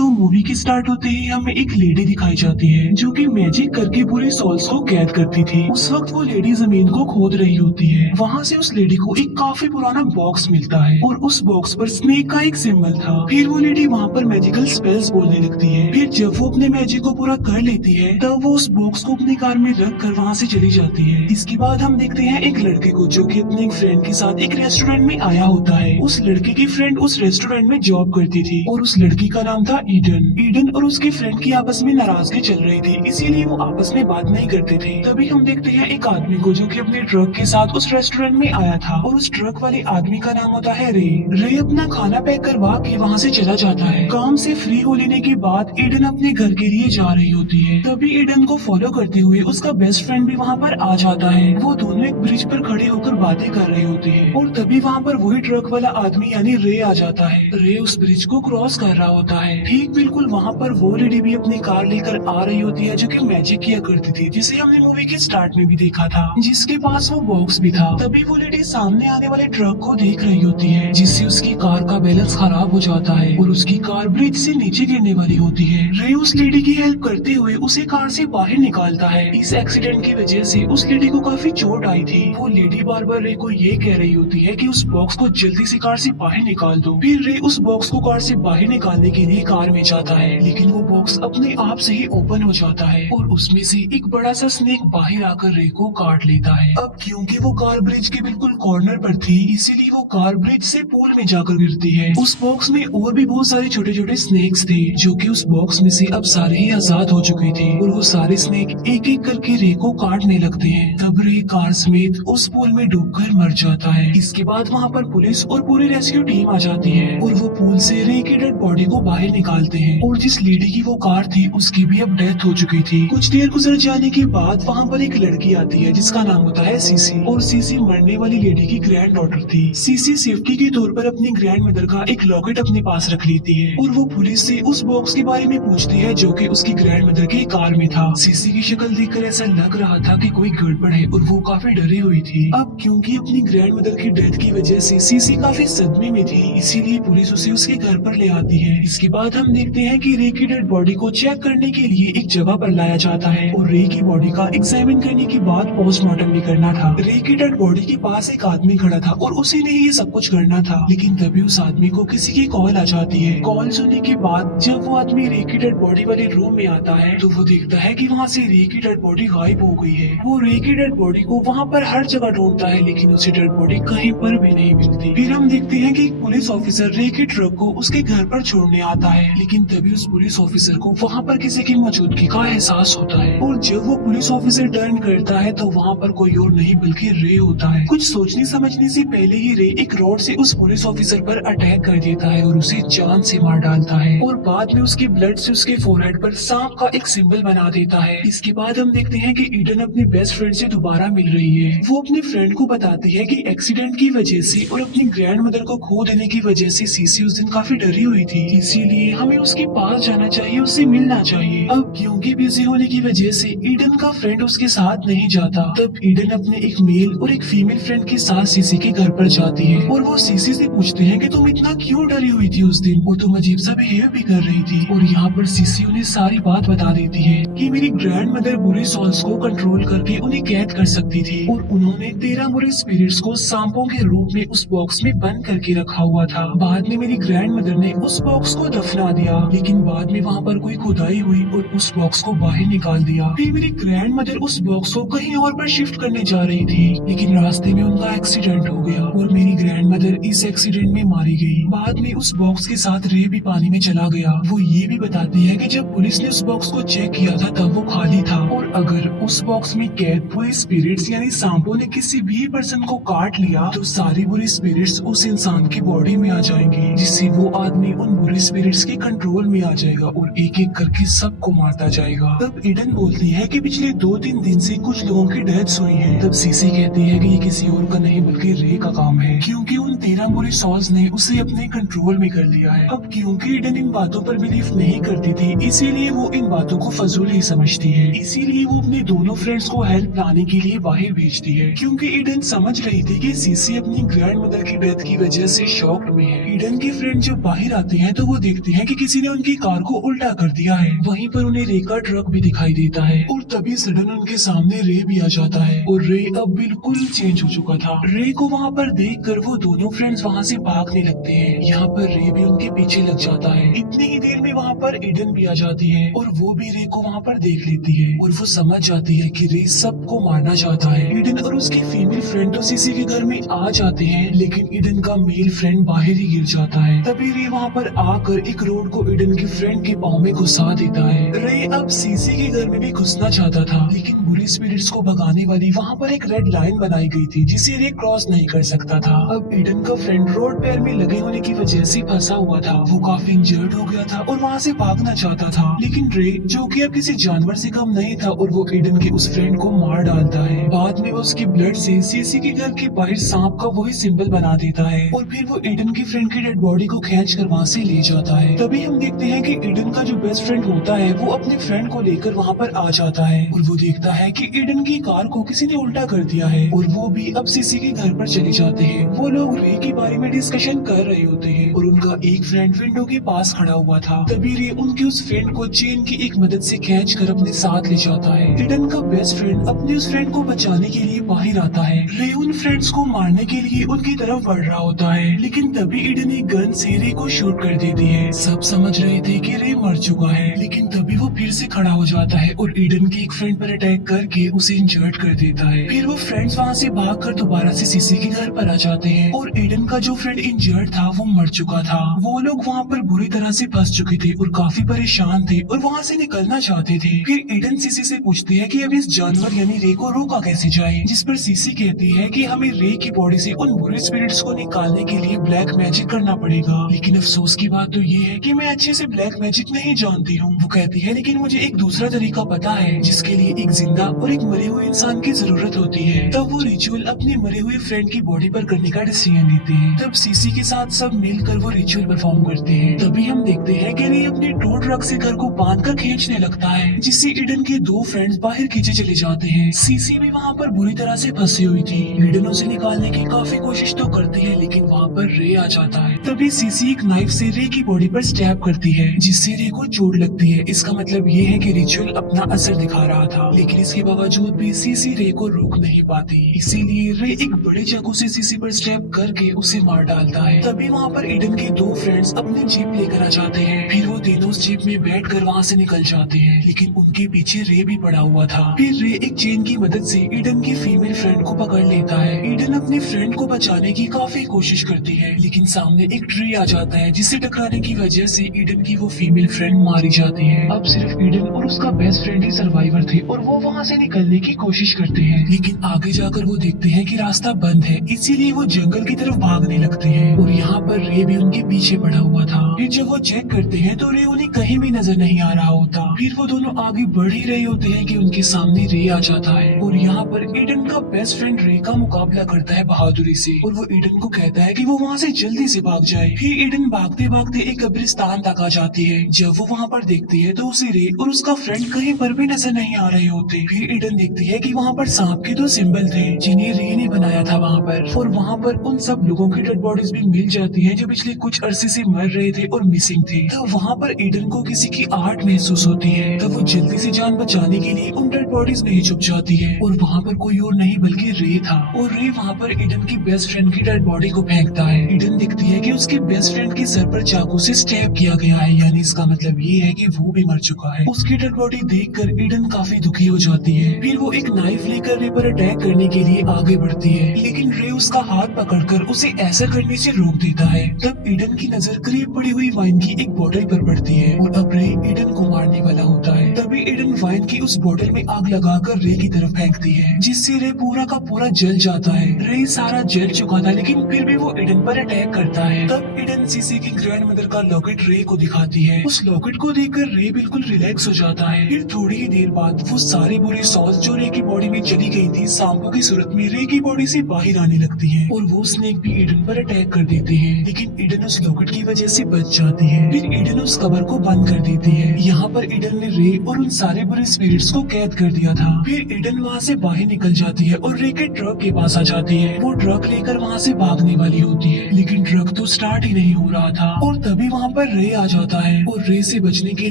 तो मूवी के स्टार्ट होते ही हमें एक लेडी दिखाई जाती है जो कि मैजिक करके पूरे सॉल्स को कैद करती थी। उस वक्त वो लेडी जमीन को खोद रही होती है। वहाँ से उस लेडी को एक काफी पुराना बॉक्स मिलता है और उस बॉक्स पर स्नेक का एक सिंबल था। फिर वो लेडी वहाँ पर मैजिकल स्पेल्स बोलने लगती है। फिर जब वो अपने मैजिक को पूरा कर लेती है तब वो उस बॉक्स को अपनी कार में रख कर वहाँ से चली जाती है। इसके बाद हम देखते हैं एक लड़के को जो कि अपने एक फ्रेंड के साथ एक रेस्टोरेंट में आया होता है। उस लड़के की फ्रेंड उस रेस्टोरेंट में जॉब करती थी और उस लड़की का नाम था ईडन। ईडन और उसके फ्रेंड की आपस में नाराजगी चल रही थी, इसीलिए वो आपस में बात नहीं करते थे। तभी हम देखते हैं एक आदमी को जो कि अपने ट्रक के साथ उस रेस्टोरेंट में आया था और उस ट्रक वाले आदमी का नाम होता है रे। रे अपना खाना पैक करवा के वहाँ से चला जाता है। काम से फ्री हो लेने के बाद ईडन अपने घर के लिए जा रही होती है। तभी ईडन को फॉलो करते हुए उसका बेस्ट फ्रेंड भी वहाँ पर आ जाता है। वो दोनों एक ब्रिज पर खड़े होकर बातें कर रहे होते हैं और तभी वहाँ पर वही ट्रक वाला आदमी यानी रे आ जाता है। रे उस ब्रिज को क्रॉस कर रहा होता है। ठीक बिल्कुल वहाँ पर वो लेडी भी अपनी कार लेकर आ रही होती है जो कि मैजिक किया करती थी, जिसे हमने मूवी के स्टार्ट में भी देखा था, जिसके पास वो बॉक्स भी था। तभी वो लेडी सामने आने वाले ट्रक को देख रही होती है जिससे उसकी कार का बैलेंस खराब हो जाता है और उसकी कार ब्रिज से नीचे गिरने वाली होती है। रे उस लेडी की हेल्प करते हुए उसे कार से बाहर निकालता है। इस एक्सीडेंट की वजह से उस लेडी को काफी चोट आई थी। वो लेडी बार बार रे को ये कह रही होती है कि उस बॉक्स को जल्दी से कार से बाहर निकाल दो। फिर रे उस बॉक्स को कार से बाहर निकालने के लिए कार में जाता है, लेकिन वो बॉक्स अपने आप से ही ओपन हो जाता है और उसमें से एक बड़ा सा स्नेक बाहर आकर रे को काट लेता है। अब क्योंकि वो कार ब्रिज के बिल्कुल कॉर्नर पर थी, इसीलिए वो कार ब्रिज से पूल में जाकर गिरती है। उस बॉक्स में और भी बहुत सारे छोटे छोटे स्नेक्स थे जो कि उस बॉक्स में से अब सारे ही आजाद हो चुके थे और वो सारे स्नेक एक एक करके रे को काटने लगते हैं। तब रे कार समेत उस पूल में डूबकर मर जाता है। इसके बाद वहाँ पर पुलिस और पूरी रेस्क्यू टीम आ जाती है और वो पूल से रे की डेड बॉडी को बाहर निकालते हैं और जिस लेडी की वो कार थी उसकी भी अब डेथ हो चुकी थी। कुछ देर गुजर जाने के बाद वहाँ पर एक लड़की आती है जिसका नाम होता है सीसी और सीसी मरने वाली लेडी की ग्रैंड डॉटर थी। सीसी सेफ्टी के तौर पर अपनी ग्रैंड मदर का एक लॉकेट अपने पास रख लेती है और वो पुलिस से उस बॉक्स के बारे में पूछती है जो कि उसकी ग्रैंड मदर की कार में था। सीसी की शक्ल देखकर ऐसा लग रहा था कि कोई गड़बड़ है और वो काफी डरी हुई थी। अब क्योंकि अपनी ग्रैंड मदर की डेथ की वजह से सीसी काफी सदमे में थी, इसीलिए पुलिस उसे उसके घर पर ले आती है। इसके बाद हम देखते हैं कि रे की डेड बॉडी को चेक करने के लिए एक जगह पर लाया जाता है और रे की बॉडी का एग्जामिन करने के बाद पोस्टमार्टम भी करना था। रे की डेड बॉडी के पास एक आदमी खड़ा था और उसी ने ये सब कुछ करना था, लेकिन तभी उस आदमी को किसी की कॉल आ जाती है। कॉल सुनने के बाद जब वो आदमी रे की डेड बॉडी वाले रूम में आता है तो वो देखता है कि वहाँ से रे की डेड बॉडी गायब हो गई है। वो रे की डेड बॉडी को वहाँ पर हर जगह ढूंढता है, लेकिन उसे डेड बॉडी कहीं पर भी नहीं मिलती। फिर हम देखते हैं कि एक पुलिस ऑफिसर रे के ट्रक को उसके घर पर छोड़ने आता है, लेकिन तभी उस पुलिस ऑफिसर को वहाँ पर किसी की मौजूदगी का एहसास होता है और जब वो पुलिस ऑफिसर टर्न करता है तो वहाँ पर कोई और नहीं बल्कि रे होता है। कुछ सोचने समझने से पहले ही रे एक रॉड से उस पुलिस ऑफिसर पर अटैक कर देता है और उसे जान से मार डालता है और बाद में उसके ब्लड से उसके फोरहेड पर सांप का एक सिंबल बना देता है। इसके बाद हम देखते हैं कि ईडन अपनी बेस्ट फ्रेंड से दोबारा मिल रही है। वो अपने फ्रेंड को बताती है कि एक्सीडेंट की वजह से और अपनी ग्रैंड मदर को खो देने की वजह से सीसी उस दिन काफी डरी हुई थी, इसीलिए हमें उसके पास जाना चाहिए, उससे मिलना चाहिए। अब क्योंकि बिजी होने की वजह से ईडन का फ्रेंड उसके साथ नहीं जाता, तब ईडन अपने एक मेल और एक फीमेल फ्रेंड के साथ सीसी के घर पर जाती है और वो सीसी से पूछते हैं कि तुम इतना क्यों डरी हुई थी उस दिन और तुम अजीब सा बिहेव भी कर रही थी। और यहाँ पर सीसी उन्हें सारी बात बता देती है कि मेरी ग्रैंड मदर बुरे सॉल्स को कंट्रोल करके उन्हें कैद कर सकती थी और उन्होंने 13 बुरे स्पिरिट्स को सांपों के रूप में उस बॉक्स में बंद करके रखा हुआ था। बाद में मेरी ग्रैंड मदर ने उस बॉक्स को दफना दिया, लेकिन बाद में वहाँ पर कोई खुदाई हुई और उस बॉक्स को बाहर निकाल दिया। फिर मेरी ग्रैंड मदर उस बॉक्स को कहीं और पर शिफ्ट करने जा रही थी, लेकिन रास्ते में उनका एक्सीडेंट हो गया और मेरी ग्रैंड मदर इस एक्सीडेंट में मारी गई। बाद में उस बॉक्स के साथ रे भी पानी में चला गया। वो ये भी बताती है कि जब पुलिस ने उस बॉक्स को चेक किया था तब वो खाली था और अगर उस बॉक्स में कैद बुरे स्पिरिट्स यानी सांपों ने किसी भी पर्सन को काट लिया तो सारी बुरी स्पिरिट्स उस इंसान की बॉडी में आ जाएंगी, जिससे वो आदमी उन बुरे स्पिरिट्स के कंट्रोल में आ जाएगा और एक एक करके सबको मारता जाएगा। तब ईडन बोलती है कि पिछले 2-3 दिन से कुछ लोगों की डेथ्स हुई है। तब सीसी कहती है कि ये किसी और का नहीं बल्कि रे का काम है, क्योंकि उन 13 बुरे सॉल्स ने उसे अपने कंट्रोल में कर लिया है। अब क्योंकि ईडन इन बातों पर बिलीव नहीं करती थी, इसीलिए वो इन बातों को फजूल ही समझती है। इसीलिए वो अपने दोनों फ्रेंड्स को हेल्प लाने के लिए बाहर भेजती है, क्योंकि ईडन समझ रही थी कि सीसी अपनी ग्रैंड मदर की डेथ की वजह से शॉक्ड में है। ईडन के फ्रेंड जब बाहर आते हैं तो वो देखते हैं कि किसी ने उनकी कार को उल्टा कर दिया है। वहीं पर उन्हें रे का ट्रक भी दिखाई देता है और तभी सडन उनके सामने रे भी आ जाता है और रे अब बिल्कुल चेंज हो चुका था। रे को वहाँ पर देखकर वो दोनों फ्रेंड्स वहाँ से भागने लगते हैं। यहाँ पर रे भी उनके पीछे लग जाता है। इतनी ही देर में वहाँ पर ईडन भी आ जाती है और वो भी रे को वहाँ पर देख लेती है और वो समझ जाती है कि रे सबको मारना चाहता है। ईडन और उसकी फीमेल फ्रेंड तो सीसी के घर में आ जाते हैं, लेकिन ईडन का मेल फ्रेंड बाहर ही गिर जाता है। तभी रे वहाँ पर आकर एक रोड को ईडन के फ्रेंड के पाँव में घुसा देता है। रे अब सीसी के घर में भी घुसना चाहता था, लेकिन बुरी स्पिरिट्स को भगाने वाली वहाँ पर एक रेड लाइन बनाई गई थी जिसे रे क्रॉस नहीं कर सकता था। अब ईडन का फ्रेंड रोड पैर में लगे होने की वजह से फंसा हुआ था। वो काफी इंजर्ड हो गया था और वहाँ से भागना चाहता था, लेकिन रे जो कि अब किसी जानवर से कम नहीं था और वो ईडन के उस फ्रेंड को मार डालता है। बाद में वो उसकी ब्लड से सीसी के घर के बाहर सांप का वही सिंबल बना देता है और फिर वो ईडन की फ्रेंड की डेड बॉडी को खींच कर वहाँ से ले जाता है। तभी हम देखते हैं कि ईडन का जो बेस्ट फ्रेंड होता है वो अपने फ्रेंड को लेकर वहाँ पर आ जाता है और वो देखता है कि ईडन की कार को किसी ने उल्टा कर दिया है और वो भी अब सीसी के घर पर चले जाते हैं। वो लोग रे के बारे में डिस्कशन कर रहे होते हैं और उनका एक फ्रेंड विंडो के पास खड़ा हुआ था। तभी रे उनके उस फ्रेंड को चेन की एक मदद से खींच कर अपने साथ ले जाता है। ईडन का बेस्ट फ्रेंड अपने उस फ्रेंड को बचाने के लिए बाहर आता है। रे उन फ्रेंड्स को मारने के लिए उनकी तरफ बढ़ रहा होता है, लेकिन तभी ईडन एक गन से रे को शूट कर देती है। सब समझ रहे थे कि रे मर चुका है, लेकिन तभी वो फिर से खड़ा हो जाता है और ईडन के एक फ्रेंड पर अटैक करके उसे इंजर्ड कर देता है। फिर वो फ्रेंड्स वहाँ से भागकर दोबारा से सीसी के घर पर आ जाते हैं और ईडन का जो फ्रेंड इंजर्ड था वो मर चुका था। वो लोग वहाँ पर बुरी तरह से फंस चुके थे और काफी परेशान थे और वहाँ से निकलना चाहते थे। फिर ईडन सीसी से पूछती है कि अब इस जानवर यानी रे को रोका कैसे जाए, जिस पर सीसी कहती है कि हमें रे की बॉडी से उन बुरे स्पिरिट्स को निकालने के लिए ब्लैक मैजिक करना पड़ेगा। लेकिन अफसोस की बात तो ये है कि मैं अच्छे से ब्लैक मैजिक नहीं जानती हूँ। वो कहती है लेकिन मुझे एक दूसरा तरीका पता है जिसके लिए एक जिंदा और एक मरे हुए इंसान की जरूरत होती है। तब वो रिचुअल अपने मरे हुए फ्रेंड की बॉडी पर करने का डिसीजन लेते हैं। तब सीसी के साथ सब मिलकर वो रिचुअल परफॉर्म करते हैं। तभी हम देखते हैं कि रे अपने टो ट्रक से घर को बांध कर खींचने लगता है, जिससे ईडन के दो फ्रेंड्स बाहर खींचे चले जाते हैं। सीसी भी वहाँ पर बुरी तरह से फंसी हुई थी। ईडन उसे निकालने की काफी कोशिश तो करती है, लेकिन वहाँ पर रे आ जाता है। तभी सीसी एक नाइफ से रे की बॉडी पर स्टैब करती है, जिससे रे को चोट लगती है। इसका मतलब ये है कि रिचुअल अपना असर दिखा रहा था, लेकिन इसके बावजूद भी सीसी रे को रोक नहीं पाती। इसीलिए रे एक बड़े चाकू से सीसी पर स्टैब करके उसे मार डालता है। तभी वहाँ पर ईडन के दो फ्रेंड्स अपनी जीप लेकर आ जाते हैं। फिर वो तीनों उस जीप में बैठकर वहाँ से निकल जाते हैं, लेकिन उनके पीछे रे भी पड़ा हुआ था। फिर रे एक चेन की मदद से ईडन की फीमेल फ्रेंड को पकड़ लेता है। ईडन अपने फ्रेंड को बचाने की काफी कोशिश करती है, लेकिन सामने एक ट्री आ जाता है, जिससे टकराने की वजह से ईडन की वो फीमेल फ्रेंड मारी जाती है। अब सिर्फ ईडन और उसका बेस्ट फ्रेंड ही सर्वाइवर थे और वो वहाँ से निकलने की कोशिश करते हैं, लेकिन आगे जाकर वो देखते हैं कि रास्ता बंद है, इसीलिए वो जंगल की तरफ भागने लगते हैं और यहाँ पर रे भी उनके पीछे पड़ा हुआ था। फिर जब वो चेक करते हैं तो रे उन्हें कहीं भी नजर नहीं आ रहा होता। फिर वो दोनों आगे बढ़ ही रहे होते हैं कि उनके सामने रे आ जाता है और यहाँ पर ईडन का बेस्ट फ्रेंड रे का मुकाबला करता है बहादुरी से और वो ईडन को कहता है कि वो वहाँ से जल्दी से भाग जाए। फिर ईडन भागते भागते एक कब्रिस्तान तक आ जाती है। जब वो वहाँ पर देखती है तो उसे रे और उसका फ्रेंड कहीं पर भी नजर नहीं आ रहे होते। फिर ईडन देखती है कि वहाँ पर सांप के दो सिंबल थे जिन्हें रे ने बनाया था वहाँ पर, और वहाँ पर उन सब लोगों की डेड बॉडीज भी मिल जाती है जो पिछले कुछ अरसे से मर रहे थे और मिसिंग थे। तो वहाँ पर ईडन को किसी की आहट महसूस होती है। तब वो जल्दी से जान बचाने के लिए उन डेड बॉडीज में ही छुप जाती है और वहाँ पर कोई और नहीं बल्कि रे था और रे वहाँ पर ईडन की बेस्ट फ्रेंड की डेड बॉडी को फेंकता है। ईडन दिखती है कि उसके बेस्ट फ्रेंड के सर पर चाकू से स्टैब किया गया है, यानी इसका मतलब ये है कि वो भी मर चुका है। उसकी डेड बॉडी देखकर ईडन काफी दुखी हो जाती है। फिर वो एक नाइफ लेकर रे पर अटैक करने के लिए आगे बढ़ती है, लेकिन रे उसका हाथ पकड़कर उसे ऐसा करने से रोक देता है। तब ईडन की नजर करीब पड़ी हुई वाइन की एक बोतल पर पड़ती है और अब रे ईडन को मारने वाला होता है। तभी ईडन वाइन की उस बोतल में आग लगाकर रे की तरफ फेंकती है, जिससे रे पूरा का पूरा जल जाता है। रे सारा जल चुका था, लेकिन फिर भी वो ईडन पर अटैक करता है। तब ईडन सीसी की ग्रैंड मदर का लॉकेट रे को दिखाती है। उस लॉकेट को देखकर रे बिल्कुल रिलैक्स हो जाता है। फिर थोड़ी ही देर बाद वो सारी बुरी सॉस जो रे की बॉडी में चली गई थी सांपों की सूरत में रे की बॉडी से बाहर आने लगती है और वो स्नेक भी ईडन पर अटैक कर देते हैं, लेकिन ईडन उस लॉकेट की वजह से बच जाती है। फिर ईडन उस कबर को बंद कर देती है। यहाँ पर ईडन ने रे और उन सारे बुरे स्पिरिट्स को कैद कर दिया था। फिर ईडन वहाँ से बाहर निकल जाती है और रे के ट्रक के पास आ जाती है। वो ट्रक लेकर वहाँ से भागने वाली होती है, लेकिन ट्रक तो स्टार्ट ही नहीं हो रहा था और तभी वहाँ पर रे आ जाता है और रे से बचने के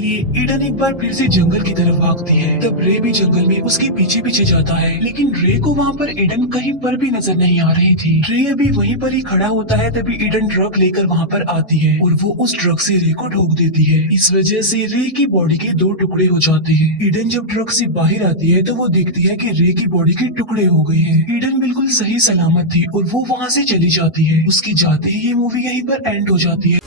लिए ईडन एक बार फिर से जंगल की तरफ भागती है। तब रे भी जंगल में उसके पीछे पीछे जाता है, लेकिन रे को वहाँ पर ईडन कहीं पर भी नजर नहीं आ रही थी। रे अभी वहीं पर ही खड़ा होता है, तभी ईडन ट्रक लेकर वहाँ पर आती है और वो उस ट्रक से रे को ठोक देती है। इस वजह से रे की बॉडी के 2 टुकड़े हो जाते हैं। ईडन जब ट्रक से बाहर आती है तो वो देखती है कि रे की बॉडी के टुकड़े हो गए हैं। ईडन बिल्कुल सही सलामत थी और वो वहाँ से चली जाती है। उसकी जाते ही ये मूवी यहीं पर एंड हो जाती है।